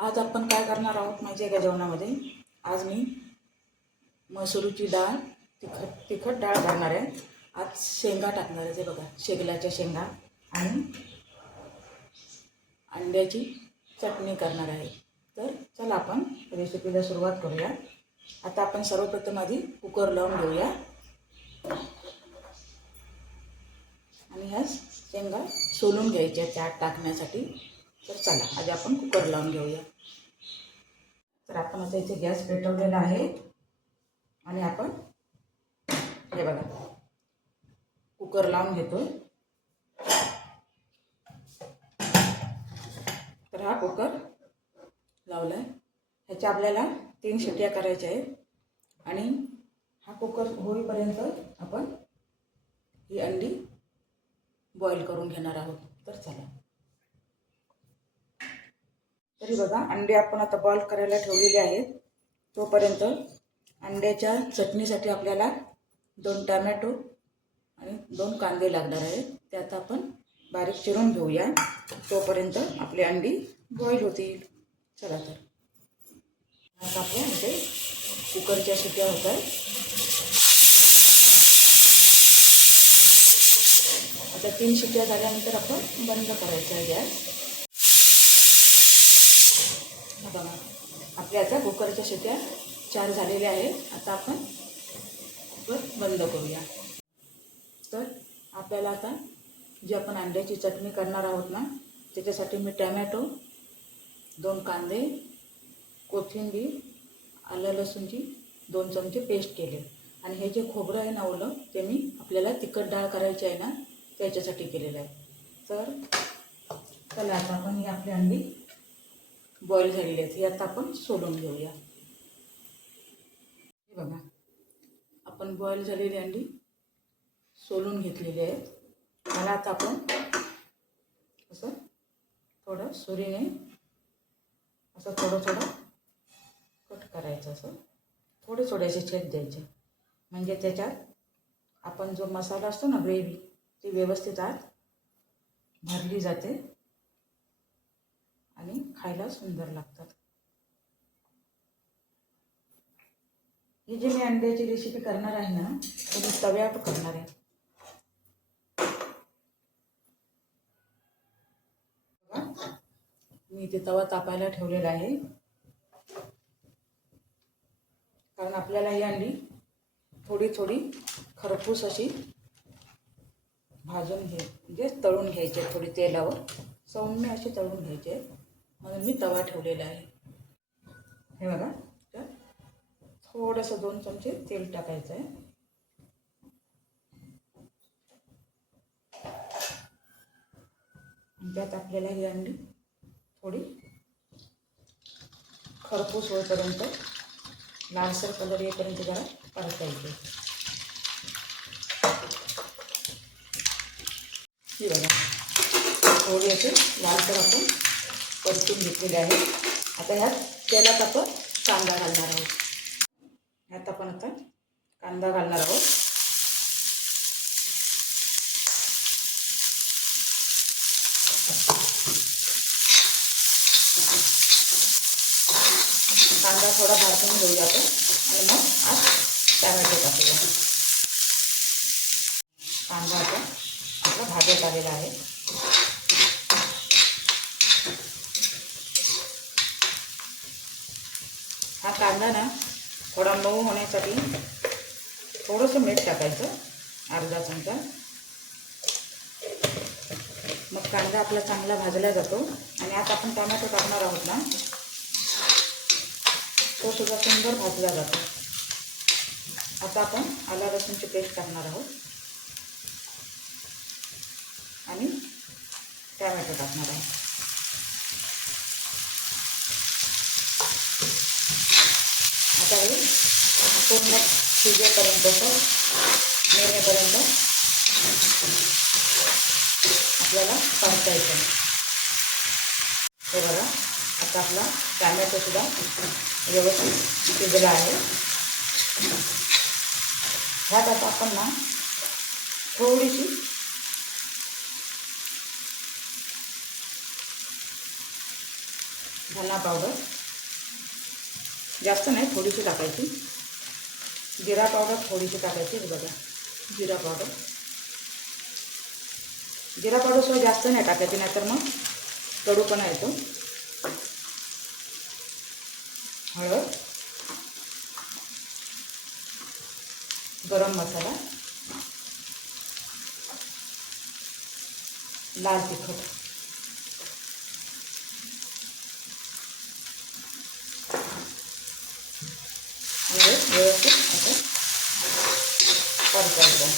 आज आपण काय करणार आहोत माहिती आहे का जेवणामध्ये? आज मी मसुरीची डाळ तिखट तिखट डाळ घालणार आहे. आज शेंगा टाकणार आहे ते बघा शेगल्याच्या शेंगा आणि अंड्याची चटणी करणार आहे. तर चला आपण रेसिपीला सुरुवात करूया. आता आपण सर्वप्रथम आधी कुकर लावून घेऊया. आणि ह्या शेंगा सोलून घ्यायच्या त्यात टाकण्यासाठी. तर चला आधी आपण कुकर लावून घेऊया. तर आपण आता इथे गॅस पेटवलेला आहे. आणि आपण हे बघा कुकर लावून घेतो तर हा कुकर लावला आहे ह्याच्या आपल्याला तीन शिट्या करायच्या आहेत. आणि हा कुकर होईपर्यंत आपण ही अंडी बॉईल करून घेणार आहोत. तर चला. तरी बघा अंडे आपण आता बॉईल करायला ठेवलेले आहेत. तोपर्यंत अंड्याच्या चटणीसाठी आपल्याला दोन टमॅटो आणि दोन कांदे लागणार आहेत. त्यात आपण बारीक चिरून घेऊया. तोपर्यंत आपली अंडी बॉईल होतील. चला तर. आता आपल्या अंडे कुकरच्या शिट्या होत आता तीन शिट्या झाल्यानंतर आपण बंद करायचं आहे गॅस. बघा. आपल्या आता कुकरच्या शेत्या चार झालेल्या आहेत. आता आपण कुकर बंद करूया. तर आपल्याला आता जी आपण अंड्याची चटणी करणार आहोत ना त्याच्यासाठी मी टॅमॅटो दोन कांदे कोथिंबीर आलं लसूणची दोन चमचे पेस्ट केले. आणि हे जे खोबरं आहे ना ओलं ते मी आपल्याला तिखट डाळ करायची आहे ना त्याच्यासाठी केलेलं आहे. तर चला आता आपण ही आपली अंडी बॉईल झालेली आहेत. यात आता आपण सोलून घेऊया. हे बघा. आपण बॉईल झालेली अंडी सोलून घेतलेली आहेत. मला आता आपण असं थोडं सुरीने असं थोडं थोडं कट करायचं असं. थोडे थोडेसे छेद द्यायचे. म्हणजे त्याच्यात आपण जो मसाला असतो ना ग्रेव्ही ती व्यवस्थित आत भरली जाते. आणि खायला सुंदर लागतात. ही जी मी अंड्याची रेसिपी करणार आहे ना ती मी तव्यावर करणार आहे. मी इथे तवा तापायला ठेवलेला आहे. कारण आपल्याला ही अंडी थोडी थोडी खरपूस अशी भाजून घे म्हणजे तळून घ्यायचे थोडी तेलावर. सौम्य अशी तळून घ्यायचे म्हणून मी तवा ठेवलेला आहे. हे बघा. तर थोडंसं दोन चमचे तेल टाकायचं आहे. त्यात आपल्याला ही अंडी थोडी खरपूस होईपर्यंत लालसर कलर येईपर्यंत जरा येते ही बघा. थोडी असे लालसर आपण परतून घेतलेले आहे आता ह्यात तेलात आपण कांदा घालणार आहोत. ह्यात आपण आता कांदा घालणार आहोत. कांदा थोडा भाजून घेऊया आपण. आणि मग आज टॅमॅटो टाकूया. कांदा आता आपला भाजत आलेला आहे. कांदा ना थोडा मऊ होण्यासाठी थोडंसं मीठ टाकायचं अर्धा चमचा. मग कांदा आपला चांगला भाजला जातो आणि आता आपण टमॅटो टाकणार आहोत ना. तो सुद्धा सुंदर भाजला जातो. आता आपण आला लसूणची पेस्ट टाकणार आहोत. आणि टॅमॅटो टाकणार आहोत. काही पूर्ण शिजेपर्यंत मेरेपर्यंत आपल्याला पाहता हे बघा आता आपला टॅमॅटोसुद्धा व्यवस्थित शिजला आहे. ह्यात आता आपण ना थोडीशी धना पावडर जास्त नाही थोडीशी टाकायची. जिरा पावडर थोडीशी टाकायची बघा. जिरा पावडर. जिरा पावडरसुद्धा जास्त नाही टाकायची नाहीतर मग कडूपणा येतो. हळद. गरम मसाला. लाल तिखट हे व्यवस्थित असं परतायचं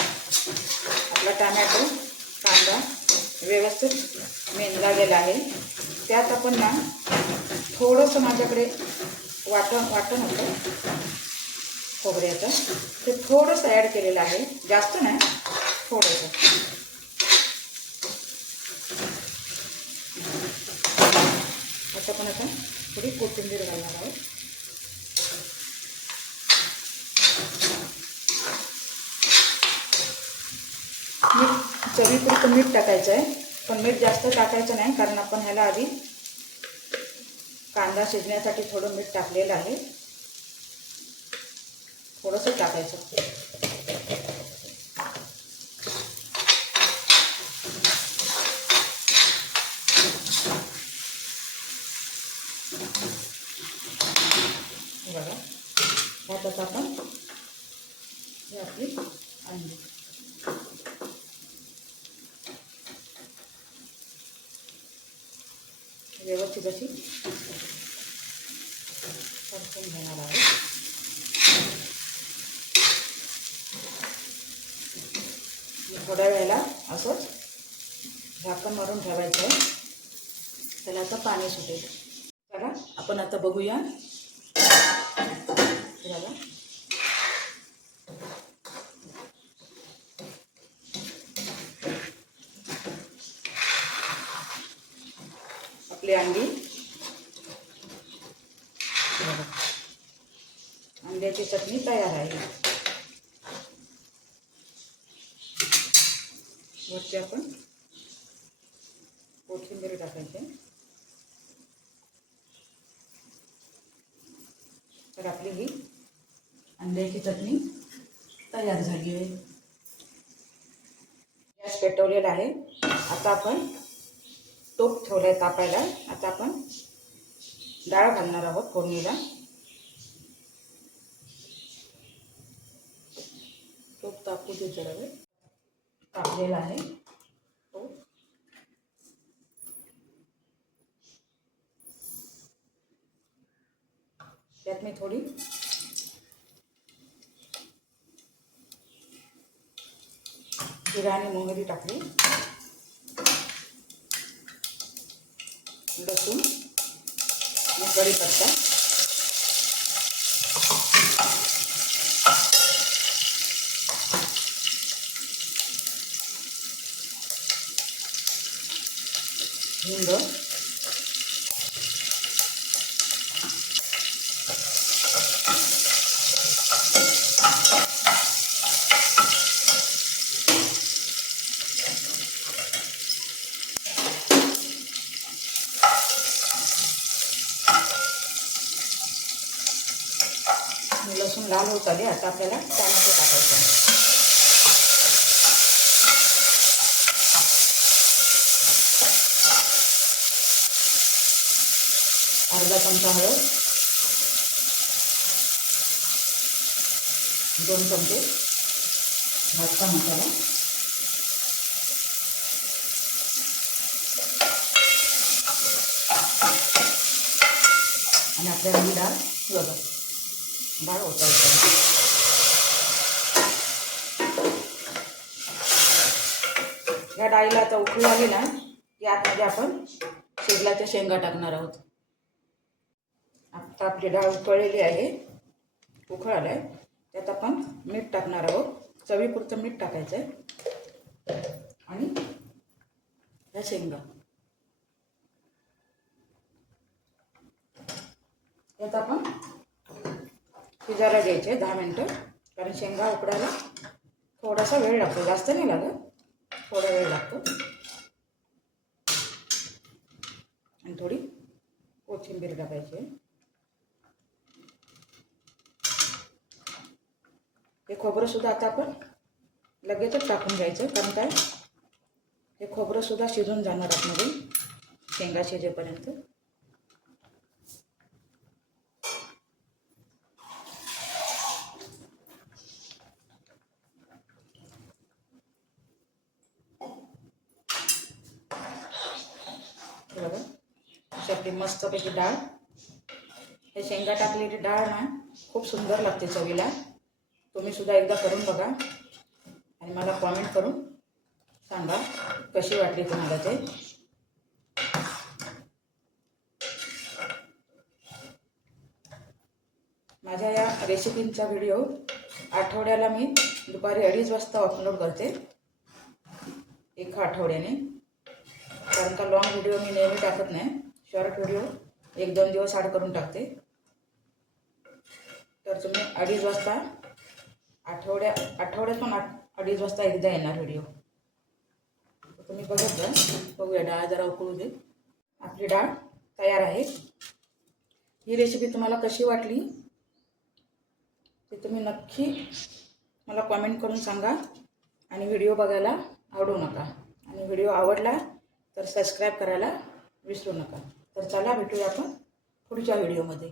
आपला टमॅटो कांदा व्यवस्थित मेंदला गेला आहे. त्यात आपण ना थोडंसं माझ्याकडे वाटण वाटण होतं. खोबऱ्याचं. ते थोडंसं ॲड केलेलं आहे. जास्त नाही थोडंसं आता पण आता थोडी कोथिंबीर घालणार आहोत. मीठ चवीपुरतं मीठ टाकायचं आहे. पण मीठ जास्त टाकायचं नाही कारण आपण ह्याला आधी कांदा शिजण्यासाठी थोडं मीठ टाकलेलं आहे. थोडंसं टाकायचं. बघा. ह्यात आपण हे आपली अंडी. व्यवस्थित अशी परतून घेणार आहे थोड्या वेळेला असंच झाकण मारून ठेवायचं आहे. त्याला आता पाणी सुटेल. आपण आता बघूया. आपली अंडी. अंड्याची चटणी तयार आहे. वरती आपण कोथिंबीर टाकायची. तर आपली ही अंड्याची चटणी तयार झाली आहे. गॅस पेटवलेला आहे. आता आपण टोप ठेवलं आहे तापायला. आता आपण डाळ घालणार आहोत फोडणीला. टोप तापू दे जरा वेळ. तापलेला आहे तो त्यात मी थोडी जिरा आणि मोहरी टाकली. लसूण आणि कढीपत्ता. हिंग. लसूण लाल होत आले आता आपल्याला टॅमॅटो टाकायचं आहे. अर्धा चमचा हळद दोन चमचे भाजका मसाला आणि आपल्याला ही डाळ बघा डाळ ओतायचं या डाळीला आता उकळी आली ना की आतमध्ये आपण शिजलाच्या शेंगा टाकणार आहोत. आता आपली डाळ उकळलेली आहे उकळ आहे त्यात आपण मीठ टाकणार आहोत. चवीपुरतं मीठ टाकायचं आहे आणि ह्या शेंगा. यात आपण शिजायला द्यायचे दहा मिनटं. कारण शेंगा उकडायला थोडासा वेळ लागतो. जास्त नाही लागत. थोडा वेळ लागतो. आणि थोडी कोथिंबीर टाकायची आहे. हे खोबरंसुद्धा आता आपण लगेचच टाकून घ्यायचं. कारण काय? हे खोबरंसुद्धा शिजून जाणार आतमध्ये. शेंगा शिजेपर्यंत. हे बघा. अशी आपली मस्तपैकी डाळ. हे शेंगा टाकलेली डाळ ना खूप सुंदर लागते चवीला. तुम्ही सुद्धा एकदा करून बघा. आणि मला कॉमेंट करून सांगा कशी वाटली तुम्हाला ते. माझ्या या रेसिपींचा व्हिडिओ आठवड्याला मी दुपारी अडीच वाजता अपलोड करते. एका आठवड्याने. कारण का लॉंग व्हिडिओ मी नेहमी टाकत नाही. शॉर्ट व्हिडिओ एक दोन दिवस आड करून टाकते. तर तुम्ही अडीच वाजता आठवड्या आठवड्यात पण आठ अडीच वाजता एकदा येणार व्हिडिओ तर तुम्ही बघत जा. बघूया डाळ जरा उकळू दे. आपली डाळ तयार आहे. ही रेसिपी तुम्हाला कशी वाटली ते तुम्ही नक्की मला कॉमेंट करून सांगा. आणि व्हिडिओ बघायला आवडू नका. आणि व्हिडिओ आवडला तर सबस्क्राईब करायला विसरू नका. तर चला भेटूया आपण पुढच्या व्हिडिओमध्ये